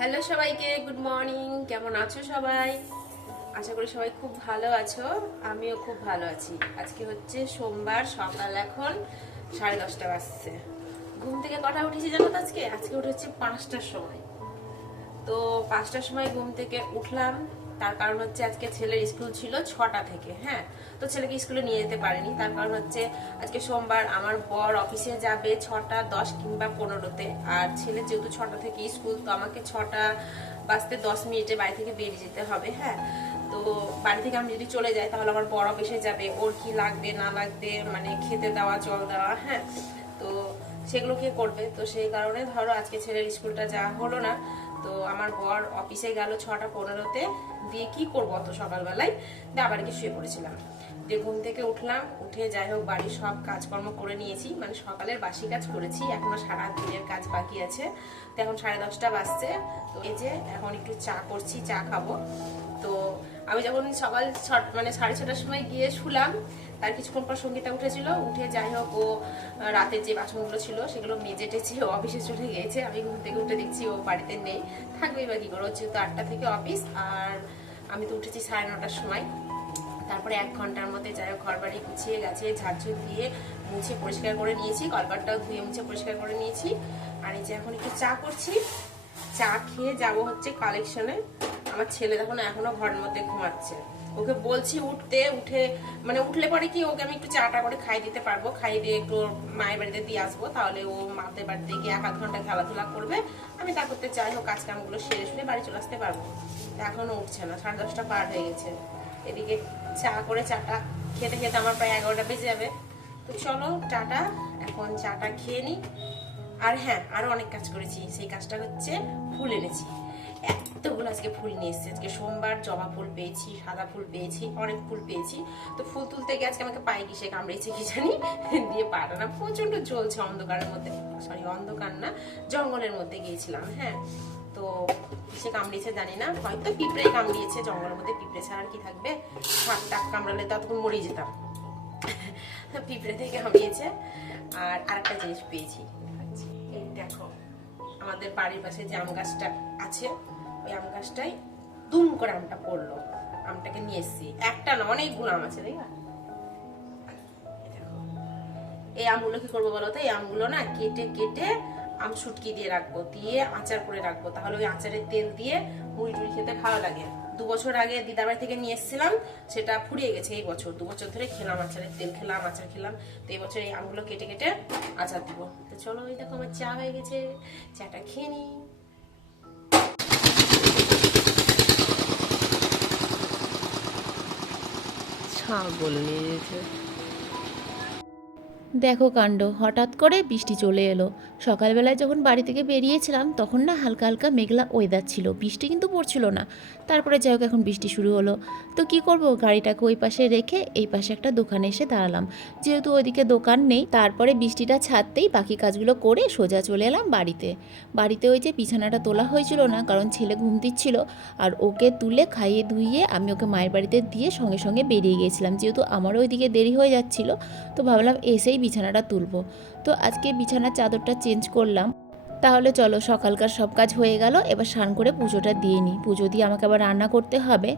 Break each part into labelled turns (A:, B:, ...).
A: Hello সবাইকে good morning কেমন আছো সবাই? আশা করি সবাই খুব ভালো আছো, আমিও খুব ভালো আছি। আজকে হচ্ছে সোমবার, সকাল এখন সাড়ে দশটা বাজছে। ঘুম থেকে কটা উঠেছি জানো আজকে? আজকে উঠেছি পাঁচটার সময়। তো পাঁচটার সময় ঘুম থেকে উঠলাম তার কারণ হচ্ছে আজকে ছেলের স্কুল ছিল ছটা থেকে হ্যাঁ? তো ছেলেকে স্কুলে নিয়ে যেতে পারেনি। তার কারণ হচ্ছে আজকে সোমবার আমার বর অফিসে যাবে ছটা দশ কিংবা পনেরোতে। আর ছেলে যেহেতু ছটা থেকে স্কুল, তো আমাকে ছটা বাজতে দশ মিনিটে বাড়ি থেকে বেরিয়ে যেতে হবে হ্যাঁ? তো বাড়ি থেকে আমি যদি চলে যাই, তাহলে আমার বর অফিসে যাবে। ওর কি লাগবে, না লাগবে মানে খেতে দেওয়া, জল দেওয়া হ্যাঁ? তো সেগুলো কে করবে? তো সেই কারণে ধরো আজকে ছেলের স্কুলটা যাওয়া হলো না, তো আমার বর অফিসে গেল ছটা পনেরোতে, দিয়ে কি করব অত সকালবেলায়? দিয়ে আবার কি শুয়ে পড়েছিলাম। দিয়ে ঘুম থেকে উঠলাম, উঠে যাই হোক, বাড়ির সব কাজকর্ম করে নিয়েছি। মানে সকালের বাসি কাজ করেছি, এখনও সারা দিনের কাজ বাকি আছে। তো এখন সাড়ে দশটা বাজছে, তো এই যে এখন একটু চা করছি, চা খাব। তো আমি যখন সকাল মানে সাড়ে ছটার সময় গিয়ে শুলাম, তার কিছুক্ষণ পর সঙ্গীতা উঠেছিল, উঠে যাই হোক ও রাতের যে বাসনগুলো ছিল সেগুলো মেজে টেছে ও অফিসে চলে গিয়েছে। আমি ঘুম থেকে উঠে দেখছি ও বাড়িতে নেই। থাকবেই বা কি করে? যেহেতু আটটা থেকে অফিস, আর আমি তো উঠেছি সাড়ে নটার সময়। তারপরে এক ঘণ্টার মধ্যে যাই হোক ঘর বাড়ি গুছিয়ে গেছে ঝাড়ঝুড় দিয়ে মুছে পরিষ্কার করে নিয়েছি কলপাটটাও ধুয়ে মুছে পরিষ্কার করে নিয়েছি। আর এই যে এখন একটু চা করছি, চা খেয়ে যাব হচ্ছে কালেকশনে আমার ছেলে দেখো না এখনও ঘরের মধ্যে ঘুমাচ্ছে। ওকে বলছি উঠতে উঠে মানে উঠলে পরে কি ওকে আমি একটু চাটা করে খাই দিতে পারব খাই দিয়ে একটু মায়ের বাড়িতে দিয়ে আসব, তাহলে ও মাদের বাড়িতে গিয়ে এক আধ ঘণ্টা খেলাধুলা করবে। আমি তা করতে চাই হোক কাজ কামগুলো সেরে শুনে বাড়ি চলে আসতে পারব। তা এখনও উঠছে না, সাড়ে দশটা পার হয়ে গেছে। এদিকে চা করে চাটা খেতে খেতে আমার প্রায় এগারোটা বেজে যাবে। তো চলো চাটা এখন চাটা খেয়ে নিই আর হ্যাঁ আরও অনেক কাজ করেছি, সেই কাজটা হচ্ছে ফুল এনেছি। এতগুলো আজকে ফুল নিয়ে এসেছি। আজকে সোমবার জবা ফুল পেয়েছি, সাদা ফুল পেয়েছি, অনেক ফুল পেয়েছি। তো ফুল তুলতে গিয়ে আজকে আমাকে পায়ে কিসে কামড়েছে কি জানি? দিয়ে পাটা না প্রচণ্ড জ্বলছে অন্ধকারের মধ্যে। সরি অন্ধকার না, জঙ্গলের মধ্যে গিয়েছিলাম হ্যাঁ। তো সে কামড়িয়েছে জানি না, হয়তো পিঁপড়ে কামড়িয়েছে, জঙ্গলের মধ্যে পিঁপড়ে ছাড়া কি থাকবে? সাপ টাক কামড়ালে ততক্ষণ মরে যেতাম। পিঁপড়ে থেকে কামড়িয়েছে। আর আরেকটা জিনিস পেয়েছি। এই দেখো, আমাদের বাড়ির পাশে যে আম গাছটা আছে ওই আম গাছটাই দুম করে আমটা পড়ল। আমটাকে নিয়ে এসেছি। একটা না, অনেকগুলো আম আছে এই দেখো। এই আমগুলো কি করব বলো তো? এই আমগুলো না কেটে কেটে আম শুটকি দিয়ে রাখব, দিয়ে আচার করে রাখব। তাহলে ওই আচারের তেল দিয়ে মুড়ি টুড়ি খেতে ভালো লাগে। দু বছর আগে দিদার বাড়ি থেকে নিয়ে এসেছিলাম, সেটা ফুরিয়ে গেছে এই বছর। দু বছর ধরে খেলাম আচারের তেল, খেলাম, আচার খেলাম। তো এই বছর এই আমগুলো কেটে কেটে আচার দিব। তো চলো, ওই দেখো, আমার চা হয়ে গেছে। চাটা খেয়ে নিই।
B: ছাগল নিয়ে যেতে
C: দেখো কাণ্ড, হঠাৎ করে বৃষ্টি চলে এলো। সকালবেলায় যখন বাড়ি থেকে বেরিয়েছিলাম, তখন না হালকা হালকা মেঘলা ওয়েদার ছিল। বৃষ্টি কিন্তু পড়ছিল না। তারপরে যাই হোক, এখন বৃষ্টি শুরু হলো। তো কি করব? গাড়িটাকে ওই পাশে রেখে এই পাশে একটা দোকানে এসে দাঁড়ালাম। যেহেতু ওইদিকে দোকান নেই, তারপরে বৃষ্টিটা ছাড়তেই বাকি কাজগুলো করে সোজা চলে এলাম বাড়িতে। বাড়িতে ওই যে বিছানাটা তোলা হয়েছিল না, কারণ ছেলে ঘুম দিচ্ছিল। আর ওকে তুলে খাইয়ে ধুইয়ে আমি ওকে মায়ের বাড়িতে দিয়ে সঙ্গে সঙ্গে বেরিয়ে গিয়েছিলাম। যেহেতু আমারও ওইদিকে দেরি হয়ে যাচ্ছিল, তো ভাবলাম এসেই বিছানাটা তুলবো। তো আজকে বিছানার চাদরটা চেঞ্জ করলাম। তাহলে চলো, সকালকার সব কাজ হয়ে গেল। এবার স্নান করে পুজোটা দিয়ে নিই। পুজো দিয়ে আমাকে আবার রান্না করতে হবে।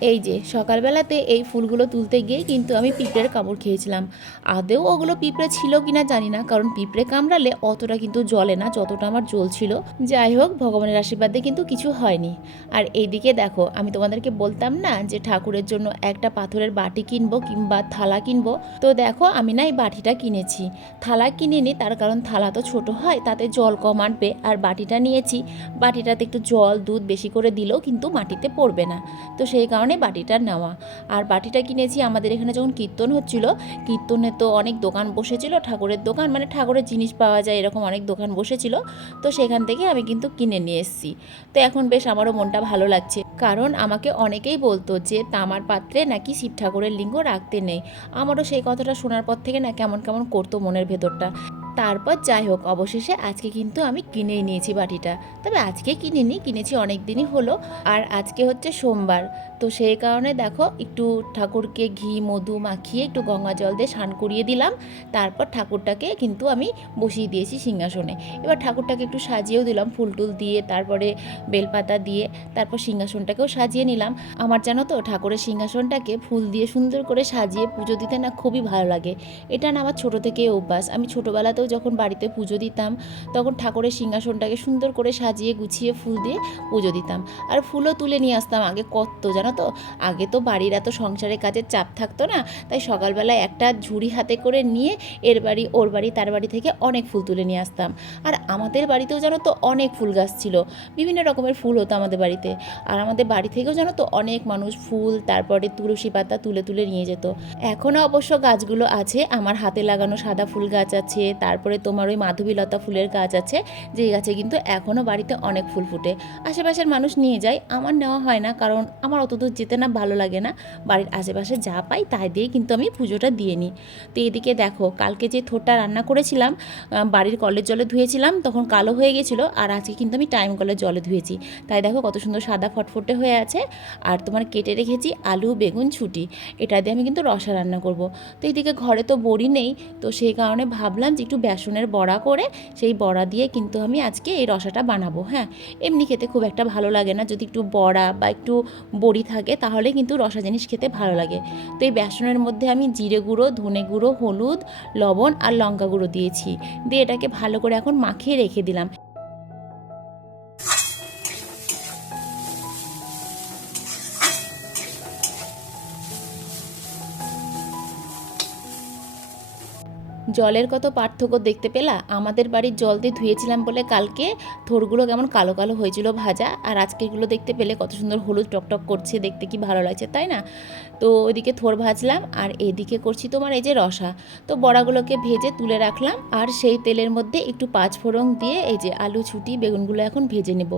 C: এই যে, সকালবেলাতে এই ফুলগুলো তুলতে গিয়ে কিন্তু আমি পিঁপড়ের কামড় খেয়েছিলাম। আদেও ওগুলো পিঁপড়ে ছিল কিনা জানি না, কারণ পিঁপড়ে কামড়ালে অতটা কিন্তু জলে না, যতটা আমার জ্বলছিল যাই হোক, ভগবানের আশীর্বাদে কিন্তু কিছু হয়নি। আর এইদিকে দেখো, আমি তোমাদেরকে বলতাম না যে ঠাকুরের জন্য একটা পাথরের বাটি কিনবো কিংবা থালা কিনবো? তো দেখো, আমি না এই বাটিটা কিনেছি। থালা কিনে কিনিনি, তার কারণ থালা তো ছোট হয়, তাতে জল কম আনবে। আর বাটিটা নিয়েছি, বাটিটাতে একটু জল, দুধ বেশি করে দিলেও কিন্তু মাটিতে পড়বে না। তো সেই কারণে বাটিটা নেওয়া। আর বাটিটা কিনেছি আমাদের এখানে যখন কীর্তন হচ্ছিল, কীর্তনে তো অনেক দোকান বসেছিল, ঠাকুরের দোকান মানে ঠাকুরের জিনিস পাওয়া যায় এরকম অনেক দোকান বসেছিল। তো সেখান থেকে আমি কিন্তু কিনে নিয়ে এসেছি। তো এখন বেশ আমারও মনটা ভালো লাগছে। কারণ আমাকে অনেকেই বলতো যে, তামার পাত্রে নাকি শিব ঠাকুরের লিঙ্গ রাখতে নেই। আমারও সেই কথাটা শোনার পর থেকে না কেমন কেমন করতো মনের ভেতরটা। তারপর যাই হোক, অবশেষে আজকে কিন্তু আমি কিনেই নিয়েছি বাটিটা। তবে আজকে কিনিনি, কিনেছি অনেক দিনই হলো, আর আজকে হচ্ছে সোমবার। তো সেই কারণে দেখো, একটু ঠাকুরকে ঘি, মধু মাখিয়ে একটু গঙ্গা জল দিয়ে স্নান করিয়ে দিলাম। তারপর ঠাকুরটাকে কিন্তু আমি বসিয়ে দিয়েছি সিংহাসনে। এবার ঠাকুরটাকে একটু সাজিয়েও দিলাম, ফুল টুল দিয়ে, তারপরে বেলপাতা দিয়ে, তারপর সিংহাসনটাকেও সাজিয়ে নিলাম। আমার জানো তো, ঠাকুরের সিংহাসনটাকে ফুল দিয়ে সুন্দর করে সাজিয়ে পুজো দিতে না খুবই ভালো লাগে। এটা না আমার ছোটো থেকে অভ্যাস। আমি ছোটোবেলাতেও যখন বাড়িতে পুজো দিতাম, তখন ঠাকুরের সিংহাসনটাকে সুন্দর করে সাজিয়ে গুছিয়ে ফুল দিয়ে পুজো দিতাম। আর ফুলও তুলে নিয়ে আসতাম আগে কত জানো তো? আগে তো বাড়ির এত সংসারের কাজের চাপ থাকতো না, তাই সকালবেলায় একটা ঝুড়ি হাতে করে নিয়ে এর বাড়ি, ওর বাড়ি, তার বাড়ি থেকে অনেক ফুল তুলে নিয়ে আসতাম। আর আমাদের বাড়িতেও জানো তো অনেক ফুল গাছ ছিল, বিভিন্ন রকমের ফুল হতো আমাদের বাড়িতে। আর আমাদের বাড়ি থেকেও জানো তো অনেক মানুষ ফুল, তারপরে তুলসী পাতা তুলে তুলে নিয়ে যেত। এখনও অবশ্য গাছগুলো আছে, আমার হাতে লাগানো সাদা ফুল গাছ আছে তারপরে তোমার ওই মাধবীলতা ফুলের গাছ আছে যে গাছে কিন্তু এখনও বাড়িতে অনেক ফুল ফুটে। আশেপাশের মানুষ নিয়ে যায় আমার নেওয়া হয় না, কারণ আমার অত দূর যেতে না ভালো লাগে না। বাড়ির আশেপাশে যা পাই তাই দিয়ে কিন্তু আমি পুজোটা দিয়ে নিই। তো এদিকে দেখো, কালকে যে থোরটা রান্না করেছিলাম বাড়ির কলের জলে ধুয়েছিলাম, তখন কালো হয়ে গেছিল, আর আজকে কিন্তু আমি টাইম কলের জলে ধুয়েছি। তাই দেখো কত সুন্দর সাদা ফটফটে হয়ে আছে, আর তোমার কেটে রেখেছি আলু, বেগুন, ছুটি। এটা দিয়ে আমি কিন্তু রসা রান্না করব। তো এইদিকে ঘরে তো বড়ি নেই, তো সেই কারণে ভাবলাম যে একটু বেসনের বড়া করে সেই বড়া দিয়ে কিন্তু আমি আজকে এই রসাটা বানাবো হ্যাঁ। এমনি খেতে খুব একটা ভালো লাগে না, যদি একটু বড়া বা একটু বড়ি থাকে তাহলে কিন্তু রসা জিনিস খেতে ভালো লাগে। তো এই বেসনের মধ্যে আমি জিরে গুঁড়ো, ধনে গুঁড়ো, হলুদ, লবণ আর লঙ্কা গুঁড়ো দিয়েছি। দিয়ে এটাকে ভালো করে এখন মাখিয়ে রেখে দিলাম। জলের কত পার্থক্য দেখতে পেলা? আমাদের বাড়ির জল দিয়ে ধুয়েছিলাম বলে কালকে থোরগুলো কেমন কালো কালো হয়েছিল ভাজা, আর আজকেরগুলো দেখতে পেলে কত সুন্দর হলুদ টকটক করছে, দেখতে কি ভালো লাগছে, তাই না? তো ওইদিকে থোর ভাজলাম, আর এদিকে করছি তোমার এই যে রসা। তো বড়াগুলোকে ভেজে তুলে রাখলাম, আর সেই তেলের মধ্যে একটু পাঁচ ফোড়ন দিয়ে এই যে আলু ছুটি, বেগুনগুলো এখন ভেজে নেব।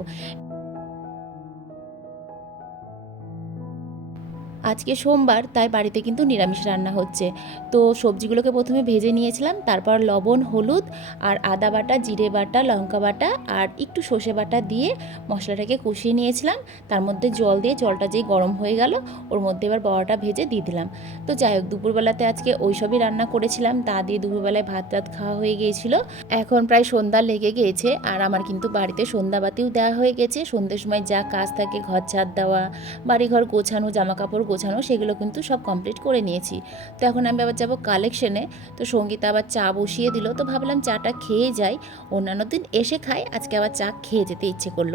C: আজকে সোমবার, তাই বাড়িতে কিন্তু নিরামিষ রান্না হচ্ছে। তো সবজিগুলোকে প্রথমে ভেজে নিয়েছিলাম, তারপর লবণ, হলুদ আর আদা বাটা, জিরে বাটা, লঙ্কা বাটা আর একটু সর্ষে বাটা দিয়ে মশলাটাকে কষিয়ে নিয়েছিলাম। তার মধ্যে জল দিয়ে জলটা যেই গরম হয়ে গেল, ওর মধ্যে এবার বড়াটা ভেজে দিয়ে দিলাম। তো যাই হোক, দুপুরবেলাতে আজকে ওই সবই রান্না করেছিলাম, তা দিয়ে দুপুরবেলায় ভাত টাত খাওয়া হয়ে গিয়েছিল। এখন প্রায় সন্ধ্যা লেগে গিয়েছে আর আমার কিন্তু বাড়িতে সন্ধ্যাবাতিও দেওয়া হয়ে গেছে। সন্ধ্যের সময় যা কাজ থাকে, ঘর ছাদ দেওয়া, বাড়িঘর গোছানো জামা কাপড় গোছানো সেগুলো কিন্তু সব কমপ্লিট করে নিয়েছি। তো এখন আমি আবার যাব কালেকশনে তো সঙ্গীতা আবার চা বসিয়ে দিল। তো ভাবলাম চাটা খেয়ে যাই। অন্যান্য দিন এসে খাই, আজকে আবার চা খেয়ে যেতে ইচ্ছে করল।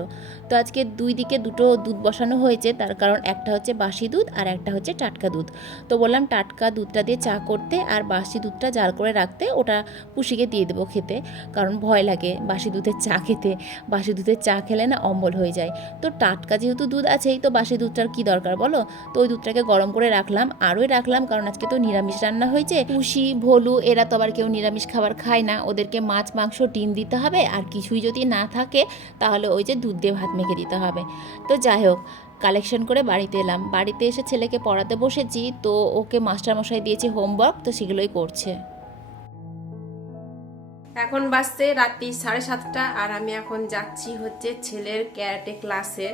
C: তো আজকে দুই দিকে দুটো দুধ বসানো হয়েছে। তার কারণ একটা হচ্ছে বাসি দুধ আর একটা হচ্ছে টাটকা দুধ। তো বললাম টাটকা দুধটা দিয়ে চা করতে আর বাসি দুধটা জাল করে রাখতে ওটা পুষিকে দিয়ে দেবো খেতে। কারণ ভয় লাগে বাসি দুধের চা খেতে। বাসি দুধের চা খেলে না অম্বল হয়ে যায়। তো টাটকা যেহেতু দুধ আছেই, তো বাসি দুধটার কি দরকার বলো? তো ওই দুধটাকে গরম করে রাখলাম। আরোই রাখলাম, কারণ আজকে তো নিরামিষ রান্না হয়েছে। পুষি ভোলু, এরা তো আবার কেউ নিরামিষ খাবার খায় না। ওদেরকে মাছ, মাংস, ডিম দিতে হবে। আর কিছুই যদি না থাকে, তাহলে ওই যে দুধ দিয়ে ভাত মেখে দিতে হবে। তো যাই হোক কালেকশন করে বাড়িতে এলাম। বাড়িতে এসে ছেলেকে পড়াতে বসেছি, তো ওকে মাস্টারমশাই দিয়েছে হোমওয়ার্ক তো সেগুলোই করছে।
A: এখন বাজছে রাত্রি সাড়ে সাতটা আর আমি এখন যাচ্ছি হচ্ছে ছেলের ক্যারাটে ক্লাসে।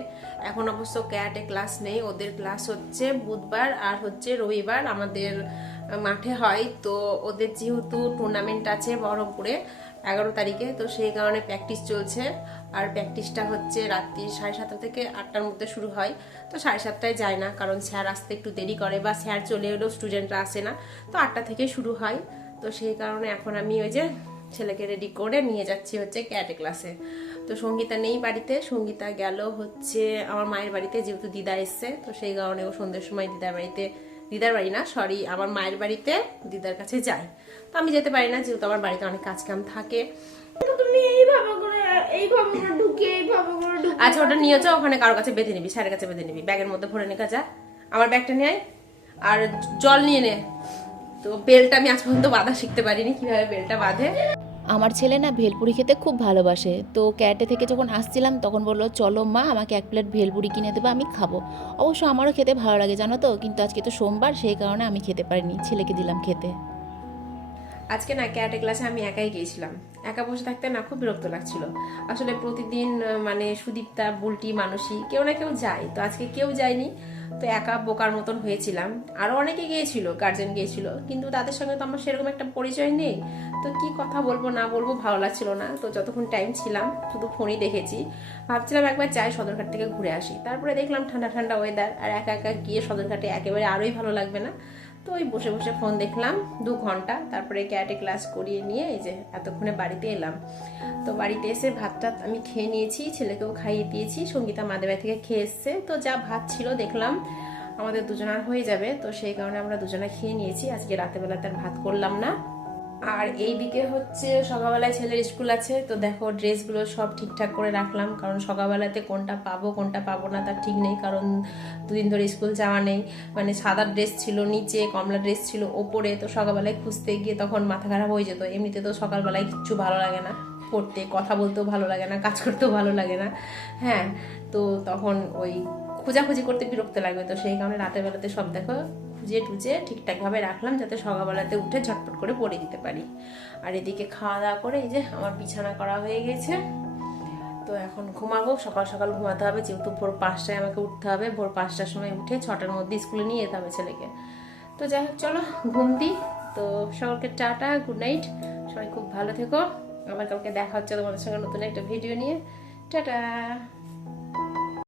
A: এখন অবশ্য ক্যারাটে ক্লাস নেই, ওদের ক্লাস হচ্ছে বুধবার আর হচ্ছে রবিবার আমাদের মাঠে হয়। তো ওদের যেহেতু টুর্নামেন্ট আছে বহরমপুরে এগারো তারিখে, তো সেই কারণে প্র্যাকটিস চলছে। আর প্র্যাকটিসটা হচ্ছে রাত্রি সাড়ে সাতটা থেকে আটটার মধ্যে শুরু হয়। তো সাড়ে সাতটায় যায় না, কারণ স্যার আসতে একটু দেরি করে বা স্যার চলে এলেও স্টুডেন্টরা আসে না। তো আটটা থেকে শুরু হয়। তো সেই কারণে এখন আমি ওই যে ছেলেকে রেডি করে নিয়ে যাচ্ছি হচ্ছে ক্যাটে ক্লাসে তো সঙ্গীতা নেই বাড়িতে। সঙ্গীতা গেল হচ্ছে আমার মায়ের বাড়িতে যেহেতু দিদা এসছে তো সেই কারণে ও সন্ধ্যের সময় দিদার বাড়িতে দিদার বাড়ি না সরি আমার মায়ের বাড়িতে দিদার কাছে যায়। তো আমি যেতে পারি না যেহেতু আমার বাড়িতে অনেক কাজ কাম থাকে আচ্ছা ওটা নিয়ে যাও ওখানে কারোর কাছে বেঁধে নিবি স্যারের কাছে বেঁধে নিবি। ব্যাগের মধ্যে ভরে নিয়ে যা। আমার ব্যাগটা নিয়ে আর জল নিয়ে নে। তো বেলটা আমি আজ পর্যন্ত বাঁধা শিখতে পারিনি কীভাবে বেলটা বাঁধে।
C: আমার ছেলে না ভেলপুরি খেতে খুব ভালোবাসে। তো ক্যাটে থেকে যখন আসছিলাম, তখন বলল, চলো মা, আমাকে এক প্লেট ভেলপুরি কিনে দেবে, আমি খাব। অবশ্য আমারও খেতে ভালো লাগে, জানো তো? কিন্তু আজকে তো সোমবার, সেই কারণে আমি খেতে পারিনি, ছেলেকে দিলাম খেতে।
A: আজকে না ক্যারাটে ক্লাসে আমি একাই গিয়েছিলাম। একা বসে থাকতে না খুব বিরক্ত লাগছিল। আসলে প্রতিদিন মানে সুদীপ্তা, বুলটি, মানসী কেউ না কেউ যায়। তো আজকে কেউ যায়নি। তো একা বোকার মতন হয়েছিলাম। আরও অনেকে গিয়েছিল গার্জেন গিয়েছিল, কিন্তু তাদের সঙ্গে তো আমার সেরকম একটা পরিচয় নেই। তো কি কথা বলব, না বলব ভালো লাগছিল না। তো যতক্ষণ টাইম ছিলাম, শুধু ফোনই দেখেছি। ভাবছিলাম একবার যাই সদরঘাট থেকে ঘুরে আসি। তারপরে দেখলাম ঠান্ডা ঠান্ডা ওয়েদার আর একা একা গিয়ে সদরঘাটে একেবারে আরোই ভালো লাগবে না। তো ওই বসে বসে ফোন দেখলাম, দু ঘণ্টা। তারপরে ক্যাটে ক্লাস করিয়ে নিয়ে এই যে এতক্ষণে বাড়িতে এলাম। তো বাড়িতে এসে ভাতটা আমি খেয়ে নিয়েছি, ছেলেকেও খাইয়ে দিয়েছি, সঙ্গীতা মাদের বাড়ি থেকে খেয়ে এসছে। তো যা ভাত ছিল দেখলাম, আমাদের দুজনার হয়ে যাবে। তো সেই কারণে আমরা দুজনে খেয়ে নিয়েছি। আজকে রাতেবেলা তার ভাত করলাম না। আর এই দিকে হচ্ছে সকালবেলায় ছেলের স্কুল আছে, তো দেখো ড্রেসগুলো সব ঠিকঠাক করে রাখলাম, কারণ সকালবেলাতে কোনটা পাবো কোনটা পাবো না তার ঠিক নেই, কারণ দুদিন ধরে স্কুল যাওয়া নেই। মানে সাদা ড্রেস ছিল নিচে, কমলা ড্রেস ছিল ওপরে, তো সকালবেলায় খুঁজতে গিয়ে তখন মাথা খারাপ হয়ে যেত। এমনিতে তো সকালবেলায় কিচ্ছু ভালো লাগে না। পড়তে, কথা বলতেও ভালো লাগে না, কাজ করতেও ভালো লাগে না। হ্যাঁ তো তখন ওই খোঁজাখুঁজি করতে বিরক্ত লাগবে, তো সেই কারণে রাতের বেলাতে সব দেখো খুঁজে টুজে ঠিকঠাকভাবে রাখলাম যাতে সকালবেলাতে উঠে ঝটপট করে পরে দিতে পারি। আর এদিকে খাওয়া দাওয়া করে এই যে আমার বিছানা করা হয়ে গেছে। তো এখন ঘুমাবো, সকাল সকাল ঘুমাতে হবে, যেহেতু ভোর পাঁচটায় আমাকে উঠতে হবে, ভোর পাঁচটার সময় উঠে ছটার মধ্যে স্কুলে নিয়ে যেতে হবে ছেলেকে। তো যাই হোক, চলো ঘুম দিই। তো সকলকে টাটা, গুড নাইট। সবাই খুব ভালো থেকো। আবার কালকে দেখা হচ্ছে তোমাদের সঙ্গে নতুন একটা ভিডিও নিয়ে। টাটা!